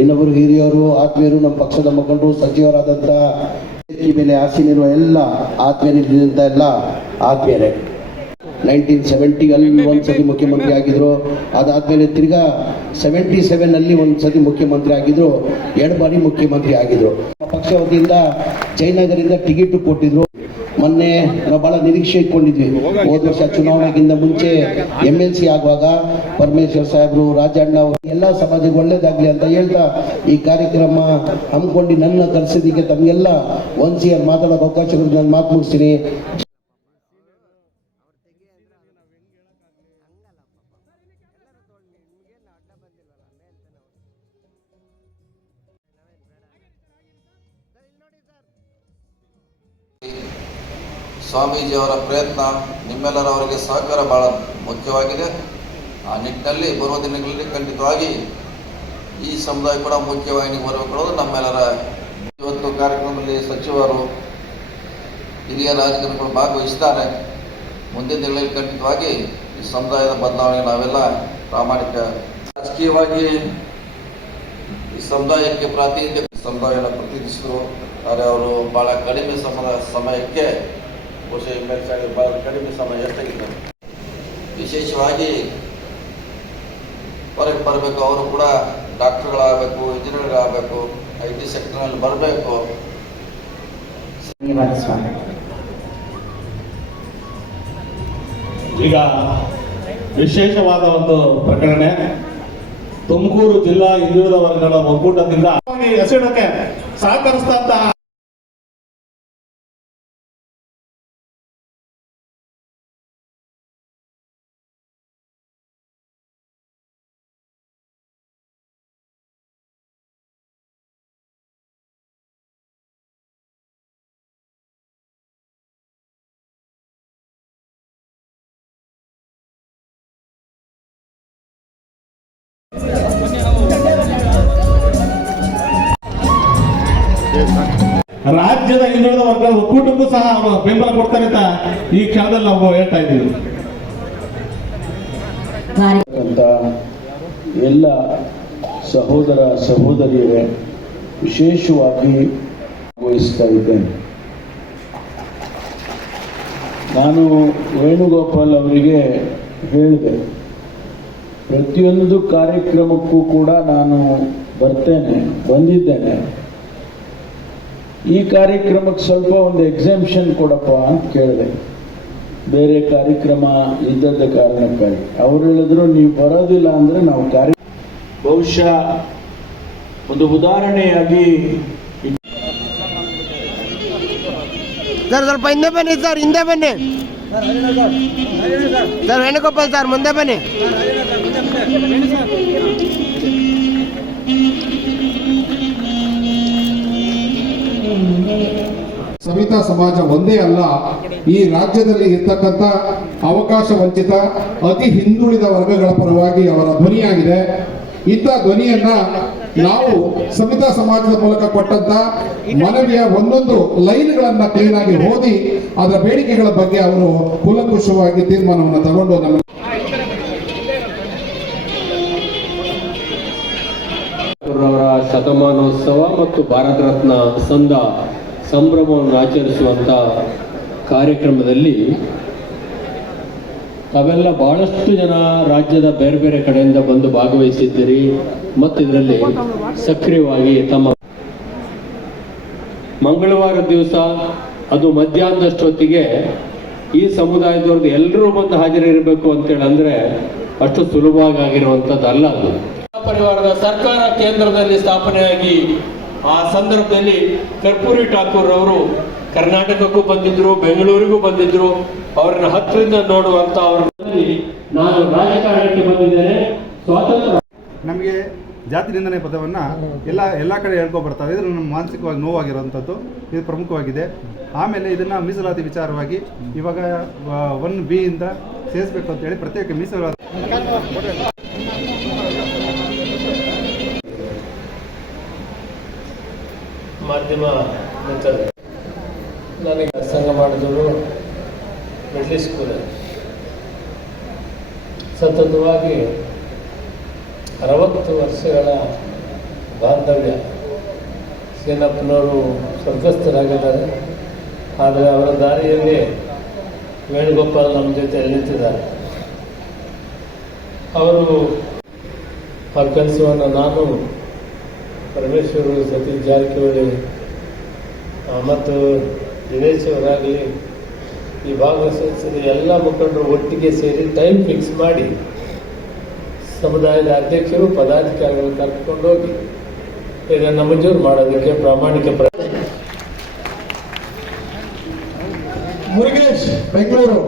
ಇನ್ನೊಬ್ಬರು ಹಿರಿಯರು ಆತ್ಮೀಯರು ನಮ್ಮ ಪಕ್ಷದ ಮುಖಂಡರು ಸಚಿವರಾದಂಥ ಮೇಲೆ ಆಸೀನಿರುವ ಎಲ್ಲ ಆತ್ಮೀಯರಿದ್ದಂಥ ಎಲ್ಲ ಆತ್ಮೀಯರೇ 1970 ಅಲ್ಲಿ ಒಂದ್ಸತಿ ಮುಖ್ಯಮಂತ್ರಿ ಆಗಿದ್ರು. ಅದಾದ್ಮೇಲೆ ತಿರ್ಗಾ 77 ಒಂದ್ಸತಿ ಮುಖ್ಯಮಂತ್ರಿ ಆಗಿದ್ರು. 2 ಬಾರಿ ಮುಖ್ಯಮಂತ್ರಿ ಆಗಿದ್ರು. ಪಕ್ಷ ವತಿಯಿಂದ ಜಯನಗರದಿಂದ ಟಿಕೆಟ್ ಕೊಟ್ಟಿದ್ರು. ಮೊನ್ನೆ ನಾವು ಬಹಳ ನಿರೀಕ್ಷೆ ಇಟ್ಕೊಂಡಿದ್ವಿ. ಹೋದ ವರ್ಷ ಚುನಾವಣೆಗಿಂತ ಮುಂಚೆ MLC ಆಗುವಾಗ ಪರಮೇಶ್ವರ್ ಸಾಹೇಬರು, ರಾಜಣ್ಣ ಎಲ್ಲ ಸಮಾಜಕ್ಕೆ ಒಳ್ಳೇದಾಗ್ಲಿ ಅಂತ ಹೇಳ್ತಾ ಈ ಕಾರ್ಯಕ್ರಮ ಹಮ್ಮಿಕೊಂಡು ನನ್ನ ಕರೆಸಿದ್ದಕ್ಕೆ ತಮಗೆಲ್ಲ ಒಂದ್ಸಿಯರ್ ಮಾತಾಡೋಕೆ ಅವಕಾಶ ನಾನು ಮಾತು ಮುಗಿಸ್ತೀನಿ. ಸ್ವಾಮೀಜಿಯವರ ಪ್ರಯತ್ನ, ನಿಮ್ಮೆಲ್ಲರವರಿಗೆ ಸಹಕಾರ ಬಹಳ ಮುಖ್ಯವಾಗಿದೆ. ಆ ನಿಟ್ಟಿನಲ್ಲಿ ಬರುವ ದಿನಗಳಲ್ಲಿ ಖಂಡಿತವಾಗಿ ಈ ಸಮುದಾಯ ಕೂಡ ಮುಖ್ಯವಾಹಿನಿಗೆ ಬರಬೇಕು. ನಮ್ಮೆಲ್ಲರ ಇವತ್ತು ಕಾರ್ಯಕ್ರಮದಲ್ಲಿ ಸಚಿವರು, ಹಿರಿಯ ರಾಜಕಾರಣಿಗಳು ಭಾಗವಹಿಸ್ತಾರೆ. ಮುಂದಿನ ದಿನಗಳಲ್ಲಿ ಖಂಡಿತವಾಗಿ ಈ ಸಮುದಾಯದ ಬದಲಾವಣೆ ನಾವೆಲ್ಲ ಪ್ರಾಮಾಣಿಕ ರಾಜಕೀಯವಾಗಿ ಈ ಸಮುದಾಯಕ್ಕೆ ಪ್ರಾತಿನಿಧ್ಯ ಸಮುದಾಯವನ್ನು ಪ್ರತಿನಿಧಿಸಿದರು. ಆದರೆ ಅವರು ಭಾಳ ಕಡಿಮೆ ಸಮಯಕ್ಕೆ ಬಹುಶಃ MLC ಭಾಳ ಕಡಿಮೆ ಸಮಯ ಎಷ್ಟಾಗಿದ್ದಾರೆ. ವಿಶೇಷವಾಗಿ ಹೊರಗೆ ಬರಬೇಕು. ಅವರು ಕೂಡ ಡಾಕ್ಟರ್ಗಳಾಗಬೇಕು, ಇಂಜಿನಿಯರ್ಗಳಾಗಬೇಕು, IT ಸೆಕ್ಟರ್ನಲ್ಲಿ ಬರಬೇಕು. ಈಗ ವಿಶೇಷವಾದ ಒಂದು ಪ್ರಕಟಣೆ. ತುಮಕೂರು ಜಿಲ್ಲಾ ಹಿಂದುಳಿದ ವರ್ಗಗಳ ಒಕ್ಕೂಟದಿಂದ ಹೆಸರಿಡಕ್ಕೆ ಸಹಕರಿಸಿದಂತ ರಾಜ್ಯದ ಹಿಂದುಳಿದ ವರ್ಗದ ಒಕ್ಕೂಟಕ್ಕೂ ಸಹ ಬೆಂಬಲ ಕೊಡ್ತಾರೆ ಅಂತ ಈ ಕ್ಷಣದಲ್ಲಿ ನಾವು ಹೇಳ್ತಾ ಇದ್ದೀವಿ. ಎಲ್ಲ ಸಹೋದರ ಸಹೋದರಿಯರೇ, ವಿಶೇಷವಾಗಿ ವಹಿಸ್ತಾ ಇದ್ದೇನೆ. ನಾನು ವೇಣುಗೋಪಾಲ್ ಅವರಿಗೆ ಹೇಳಿದೆ, ಪ್ರತಿಯೊಂದು ಕಾರ್ಯಕ್ರಮಕ್ಕೂ ಕೂಡ ನಾನು ಬಂದಿದ್ದೇನೆ. ಈ ಕಾರ್ಯಕ್ರಮಕ್ಕೆ ಸ್ವಲ್ಪ ಒಂದು ಎಕ್ಸಾಮ್ಷನ್ ಕೊಡಪ್ಪ ಅಂತ ಕೇಳಿದೆ, ಬೇರೆ ಕಾರ್ಯಕ್ರಮ ಇದ್ದದ ಕಾರಣಕ್ಕಾಗಿ. ಅವ್ರು ಹೇಳಿದ್ರು, ನೀವು ಬರೋದಿಲ್ಲ ಅಂದರೆ ನಾವು ಬಹುಶಃ ಒಂದು ಉದಾಹರಣೆಯಾಗಿ ಸರ್ ಸ್ವಲ್ಪ ಹಿಂದೆ ಬನ್ನಿ ಸರ್, ಹಿಂದೆ ಬನ್ನಿ ಸರ್. ವೇಣುಗೋಪಾಲ್ ಸರ್ ಮುಂದೆ ಬನ್ನಿ. ಸವಿತಾ ಸಮಾಜ ಒಂದೇ ಅಲ್ಲ, ಈ ರಾಜ್ಯದಲ್ಲಿ ಇರ್ತಕ್ಕಂಥ ಅವಕಾಶ ವಂಚಿತ ಅತಿ ಹಿಂದುಳಿದ ವರ್ಗಗಳ ಪರವಾಗಿ ಅವರ ಧ್ವನಿಯಾಗಿದೆ. ಇಂಥ ಧ್ವನಿಯನ್ನ ನಾವು ಸವಿತಾ ಸಮಾಜದ ಮೂಲಕ ಕೊಟ್ಟಂತ ಮನವಿಯ ಒಂದೊಂದು ಲೈನ್ಗಳನ್ನ ಕ್ಲೀನ್ ಆಗಿ ಓದಿ ಅದರ ಬೇಡಿಕೆಗಳ ಬಗ್ಗೆ ಅವರು ಕೂಲಂಕುಷವಾಗಿ ತೀರ್ಮಾನವನ್ನು ತಗೊಂಡು ನಮ್ಮ ಶತಮಾನೋತ್ಸವ ಮತ್ತು ಭಾರತ ರತ್ನ ಸಂದ ಸಂಭ್ರಮವನ್ನು ಆಚರಿಸುವಂಥ ಕಾರ್ಯಕ್ರಮದಲ್ಲಿ ತಾವೆಲ್ಲ ಬಹಳಷ್ಟು ಜನ ರಾಜ್ಯದ ಬೇರೆ ಬೇರೆ ಕಡೆಯಿಂದ ಬಂದು ಭಾಗವಹಿಸಿದ್ದೀರಿ ಮತ್ತು ಇದರಲ್ಲಿ ಸಕ್ರಿಯವಾಗಿ ತಮ್ಮ ಮಂಗಳವಾರ ದಿವಸ ಅದು ಮಧ್ಯಾಹ್ನದಷ್ಟೊತ್ತಿಗೆ ಈ ಸಮುದಾಯದವ್ರದ್ದು ಎಲ್ಲರೂ ಬಂದು ಹಾಜರಿರಬೇಕು ಅಂತೇಳಿ ಅಂದರೆ ಅಷ್ಟು ಸುಲಭವಾಗಿ ಆಗಿರುವಂಥದ್ದಲ್ಲ. ಅದು ಪರಿವಾರದ ಸರ್ಕಾರ ಕೇಂದ್ರದಲ್ಲಿ ಸ್ಥಾಪನೆಯಾಗಿ ಆ ಸಂದರ್ಭದಲ್ಲಿ ಕರ್ಪೂರಿ ಠಾಕೂರ್ ಅವರು ಕರ್ನಾಟಕಕ್ಕೂ ಬಂದಿದ್ರು, ಬೆಂಗಳೂರಿಗೂ ಬಂದಿದ್ರು. ಅವರನ್ನ ಹತ್ತಿರದಿಂದ ನೋಡುವಂತ ಅವರಲ್ಲಿ ನಾನು ರಾಜಕಾರಣಕ್ಕೆ ಬಂದಿದ್ದೇನೆ. ಸ್ವಾತಂತ್ರ್ಯ ನಮಗೆ ಜಾತಿ ನಿಂದನೆ ಪದವನ್ನು ಎಲ್ಲ ಕಡೆ ಹೇಳ್ಕೊ ಬರ್ತಾರೆ. ಇದು ನಮ್ಮ ಮಾನಸಿಕವಾಗಿ ನೋವಾಗಿರುವಂಥದ್ದು, ಇದು ಪ್ರಮುಖವಾಗಿದೆ. ಆಮೇಲೆ ಇದನ್ನು ಮೀಸಲಾತಿ ವಿಚಾರವಾಗಿ ಇವಾಗ 1B ಇಂದ ಸೇರಿಸಬೇಕು ಅಂತೇಳಿ ಪ್ರತ್ಯೇಕ ಮೀಸಲಾತಿ ಮಾಧ್ಯಮ ನನಗೆ ಸಂಘ ಮಾಡಿದವರು ಮಿಡ್ಲ್ ಸ್ಕೂಲ್ ಸತತವಾಗಿ 60 ವರ್ಷಗಳ ಬಾಂಧವ್ಯ. ಸೇನಪ್ಪನವರು ಸ್ವರ್ಗಸ್ಥರಾಗಿದ್ದಾರೆ, ಆದರೆ ಅವರ ದಾರಿಯಲ್ಲಿ ವೇಣುಗೋಪಾಲ್ ನಮ್ಮ ಜೊತೆಯಲ್ಲಿ ನಿಂತಿದ್ದಾರೆ. ಅವರು ಆ ಕೆಲಸವನ್ನು ನಾನು, ಪರಮೇಶ್ವರು, ಸತೀಶ್ ಜಾರಕಿಹೊಳಿ ಮತ್ತು ದಿನೇಶ್ ಅವರಾಗಲಿ, ಈ ಭಾಗವಹಿಸಿದ ಎಲ್ಲ ಮುಖಂಡರು ಒಟ್ಟಿಗೆ ಸೇರಿ ಟೈಮ್ ಫಿಕ್ಸ್ ಮಾಡಿ ಸಮುದಾಯದ ಅಧ್ಯಕ್ಷರು ಪದಾಧಿಕಾರಿಗಳು ಕರ್ಕೊಂಡೋಗಿ ಇದನ್ನು ಮಂಜೂರು ಮಾಡೋದಕ್ಕೆ ಪ್ರಾಮಾಣಿಕ ಮುರುಗೇಶ್ ಬೆಂಗಳೂರು.